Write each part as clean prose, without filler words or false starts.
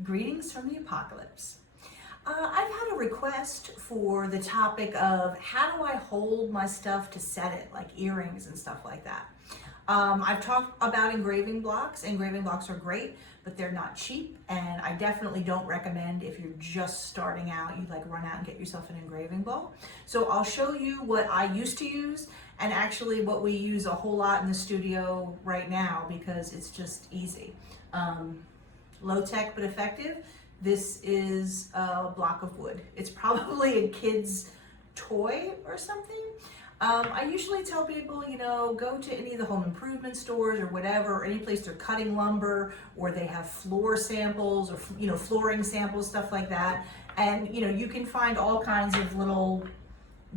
Greetings from the apocalypse. I've had a request for the topic of how do I hold my stuff to set it, like earrings and stuff like that. I've talked about engraving blocks. Engraving blocks are great, but they're not cheap, and I definitely don't recommend if you're just starting out, you like run out and get yourself an engraving ball. So I'll show you what I used to use and actually what we use a whole lot in the studio right now because it's just easy. Low tech but effective. This is a block of wood. It's probably a kid's toy or something. I usually tell people, go to any of the home improvement stores or whatever, or any place they're cutting lumber, or they have floor samples or, flooring samples, stuff like that. And, you can find all kinds of little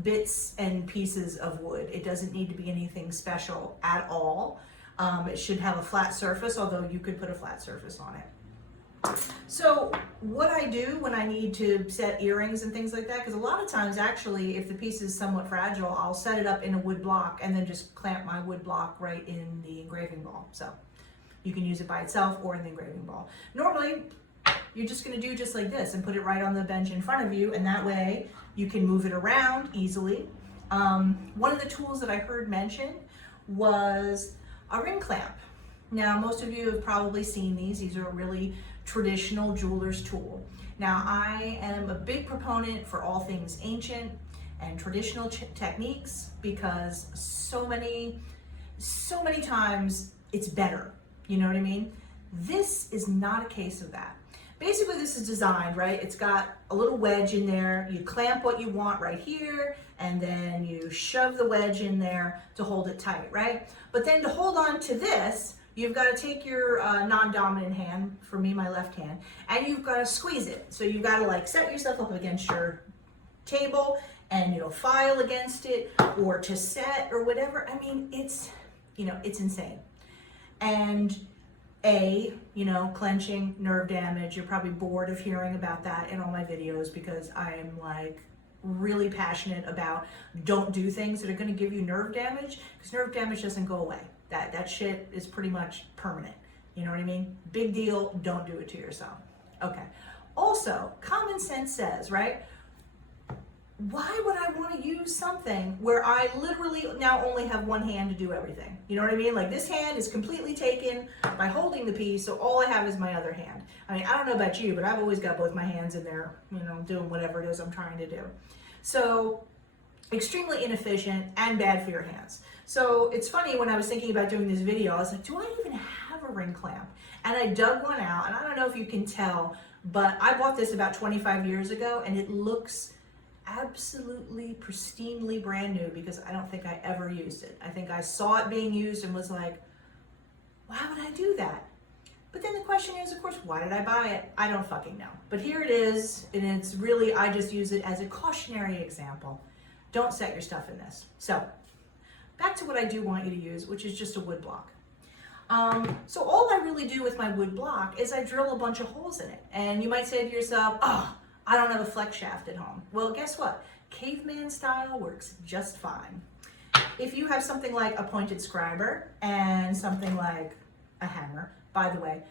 bits and pieces of wood. It doesn't need to be anything special at all. It should have a flat surface, although you could put a flat surface on it. So what I do when I need to set earrings and things like that, because a lot of times actually if the piece is somewhat fragile, I'll set it up in a wood block and then just clamp my wood block right in the engraving ball. So you can use it by itself or in the engraving ball. Normally you're just going to do just like this and put it right on the bench in front of you, and that way you can move it around easily. One of the tools that I heard mentioned was a ring clamp. Now most of you have probably seen these. These are a really traditional jeweler's tool. Now I am a big proponent for all things ancient and traditional techniques because so many times it's better. You know what I mean? This is not a case of that. Basically this is designed, right? It's got a little wedge in there. You clamp what you want right here, and then you shove the wedge in there to hold it tight, right? But then to hold on to this, you've got to take your non-dominant hand, for me, my left hand, and you've got to squeeze it. So you've got to like set yourself up against your table and, file against it or to set or whatever. I mean, it's insane. And clenching, nerve damage. You're probably bored of hearing about that in all my videos because I'm like really passionate about don't do things that are going to give you nerve damage, because nerve damage doesn't go away. That shit is pretty much permanent. You know what I mean? Big deal. Don't do it to yourself. Okay. Also, common sense says, right? Why would I want to use something where I literally now only have one hand to do everything? You know what I mean? Like this hand is completely taken by holding the piece, so all I have is my other hand. I mean, I don't know about you, but I've always got both my hands in there, doing whatever it is I'm trying to do. So extremely inefficient and bad for your hands. So it's funny, when I was thinking about doing this video, I was like, do I even have a ring clamp? And I dug one out, and I don't know if you can tell, but I bought this about 25 years ago, and it looks absolutely pristinely brand new because I don't think I ever used it. I think I saw it being used and was like, why would I do that? But then the question is, of course, why did I buy it? I don't fucking know. But here it is, and it's really, I just use it as a cautionary example. Don't set your stuff in this. So back to what I do want you to use, which is just a wood block. So all I really do with my wood block is I drill a bunch of holes in it. And you might say to yourself, I don't have a flex shaft at home. Well, guess what? Caveman style works just fine. If you have something like a pointed scriber and something like a hammer, by the way,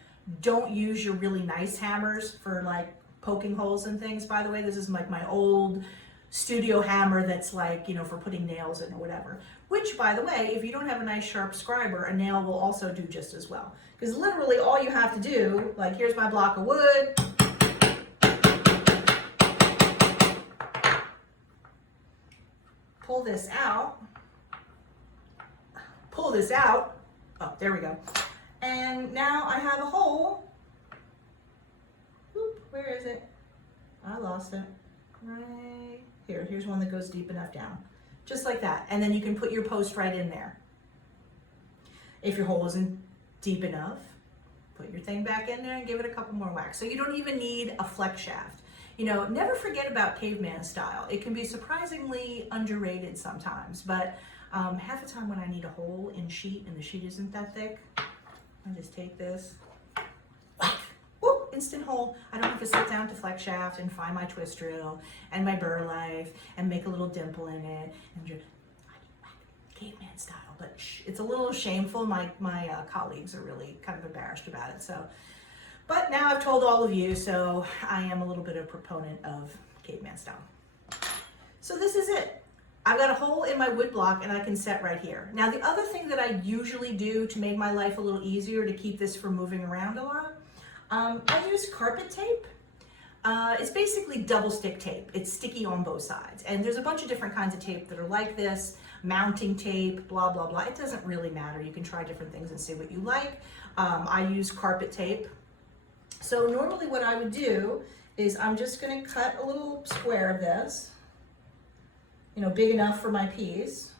don't use your really nice hammers for like poking holes and things. By the way, this is like my old studio hammer that's like, for putting nails in or whatever. Which, by the way, if you don't have a nice sharp scriber, a nail will also do just as well. Because literally all you have to do, like here's my block of wood, pull this out, oh, there we go. And now I have a hole. Oop, where is it? I lost it. Right here. Here's one that goes deep enough down. Just like that. And then you can put your post right in there. If your hole isn't deep enough, put your thing back in there and give it a couple more whacks. So you don't even need a flex shaft. Never forget about caveman style. It can be surprisingly underrated sometimes, but half the time when I need a hole in sheet and the sheet isn't that thick, I just take this, whack, whoop, instant hole. I don't have to sit down to flex shaft and find my twist drill and my burr knife and make a little dimple in it and just caveman style. But it's a little shameful. My colleagues are really kind of embarrassed about it. So But now I've told all of you, so I am a little bit of a proponent of caveman style. So this is it. I've got a hole in my wood block and I can set right here. Now the other thing that I usually do to make my life a little easier to keep this from moving around a lot, I use carpet tape. It's basically double stick tape. It's sticky on both sides. And there's a bunch of different kinds of tape that are like this, mounting tape, blah, blah, blah. It doesn't really matter. You can try different things and see what you like. I use carpet tape. So normally what I would do is I'm just gonna cut a little square of this, you know, big enough for my piece.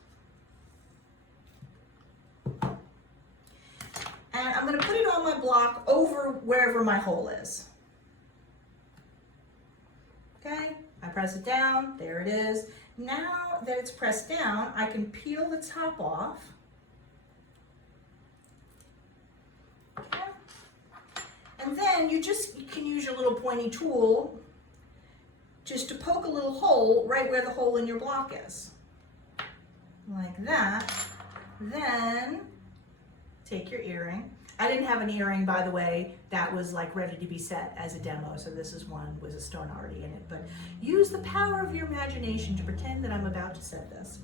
And I'm gonna put it on my block over wherever my hole is. Okay, I press it down, there it is. Now that it's pressed down, I can peel the top off. Okay. And then you can use your little pointy tool just to poke a little hole right where the hole in your block is. Like that. Then take your earring. I didn't have an earring, by the way, that was like ready to be set as a demo, so this is one with a stone already in it. But use the power of your imagination to pretend that I'm about to set this.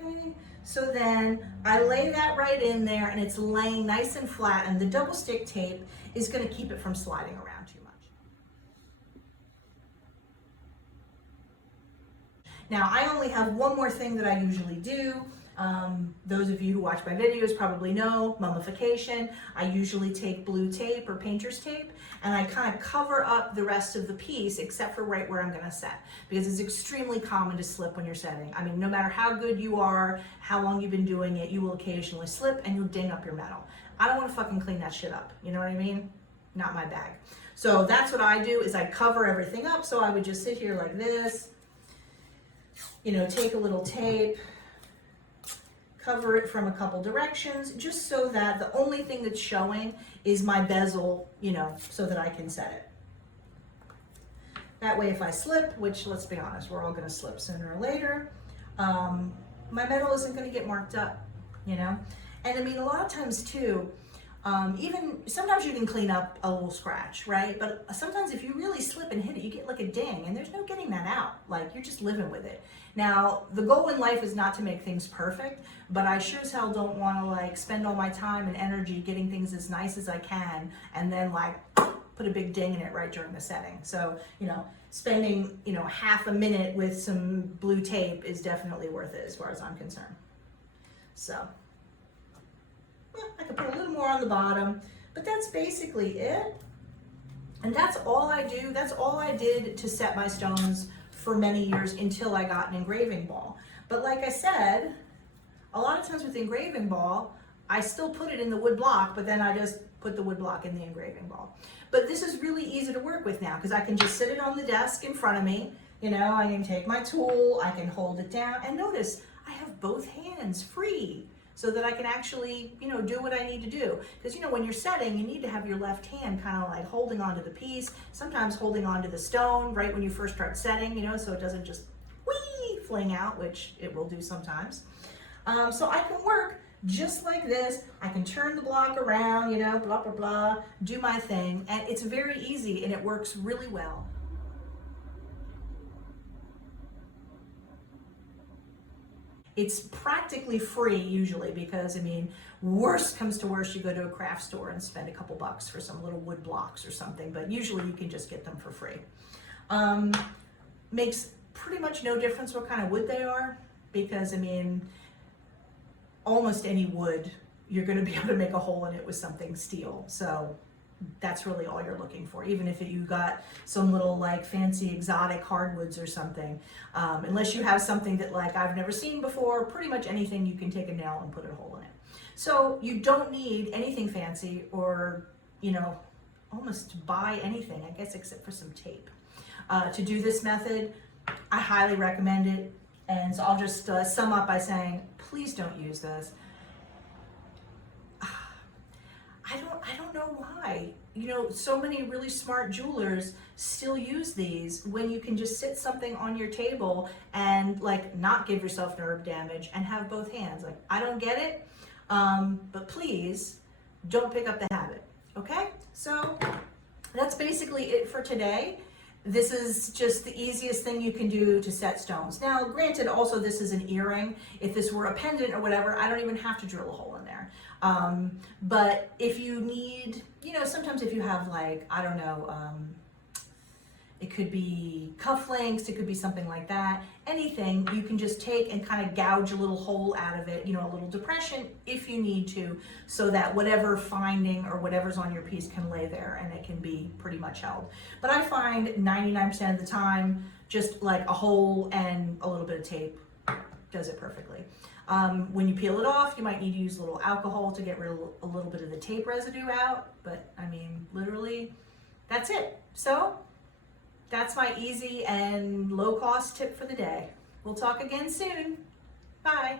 Okay, so then I lay that right in there and it's laying nice and flat, and the double stick tape is going to keep it from sliding around too much. Now I only have one more thing that I usually do. Those of you who watch my videos probably know mummification. I usually take blue tape or painter's tape and I kind of cover up the rest of the piece except for right where I'm going to set, because it's extremely common to slip when you're setting. I mean, no matter how good you are, how long you've been doing it, you will occasionally slip and you'll ding up your metal. I don't want to fucking clean that shit up. You know what I mean? Not my bag. So that's what I do, is I cover everything up. So I would just sit here like this, you know, take a little tape, cover it from a couple directions, just so that the only thing that's showing is my bezel, you know, so that I can set it. That way if I slip, which let's be honest, we're all gonna slip sooner or later, my metal isn't gonna get marked up, you know? And I mean, a lot of times too, even sometimes you can clean up a little scratch, right? But sometimes if you really slip and hit it, you get like a ding, and there's no getting that out. Like, you're just living with it. Now, the goal in life is not to make things perfect, but I sure as hell don't want to like spend all my time and energy getting things as nice as I can and then like put a big ding in it right during the setting. So, you know, spending, you know, half a minute with some blue tape is definitely worth it as far as I'm concerned. So I could put a little more on the bottom, but that's basically it. And that's all I do. That's all I did to set my stones for many years until I got an engraving ball. But like I said, a lot of times with engraving ball, I still put it in the wood block, but then I just put the wood block in the engraving ball. But this is really easy to work with now because I can just sit it on the desk in front of me. You know, I can take my tool, I can hold it down, and notice I have both hands free, so that I can actually, you know, do what I need to do. Because, you know, when you're setting, you need to have your left hand kind of like holding onto the piece, sometimes holding onto the stone right when you first start setting, you know, so it doesn't just whee, fling out, which it will do sometimes. So I can work just like this. I can turn the block around, you know, blah, blah, blah, do my thing. And it's very easy and it works really well. It's practically free usually because, I mean, worst comes to worst, you go to a craft store and spend a couple bucks for some little wood blocks or something, but usually you can just get them for free. Makes pretty much no difference what kind of wood they are because, I mean, almost any wood, you're going to be able to make a hole in it with something steel. So that's really all you're looking for, even if you got some little like fancy exotic hardwoods or something. Unless you have something that like I've never seen before, pretty much anything you can take a nail and put a hole in it. So you don't need anything fancy or, you know, almost buy anything, I guess, except for some tape. To do this method, I highly recommend it. And so I'll just sum up by saying, please don't use this. I don't know why. You know, so many really smart jewelers still use these when you can just sit something on your table and like not give yourself nerve damage and have both hands. Like, I don't get it, but please don't pick up the habit. Okay, so that's basically it for today. This is just the easiest thing you can do to set stones. Now, granted, also this is an earring. If this were a pendant or whatever, I don't even have to drill a hole in there. But if you need, sometimes if you have like, I don't know, it could be cufflinks, it could be something like that. Anything, you can just take and kind of gouge a little hole out of it, a little depression if you need to, so that whatever finding or whatever's on your piece can lay there and it can be pretty much held. But I find 99% of the time, just like a hole and a little bit of tape does it perfectly. When you peel it off, you might need to use a little alcohol to get rid of a little bit of the tape residue out, but I mean, literally, that's it. So, that's my easy and low cost tip for the day. We'll talk again soon. Bye.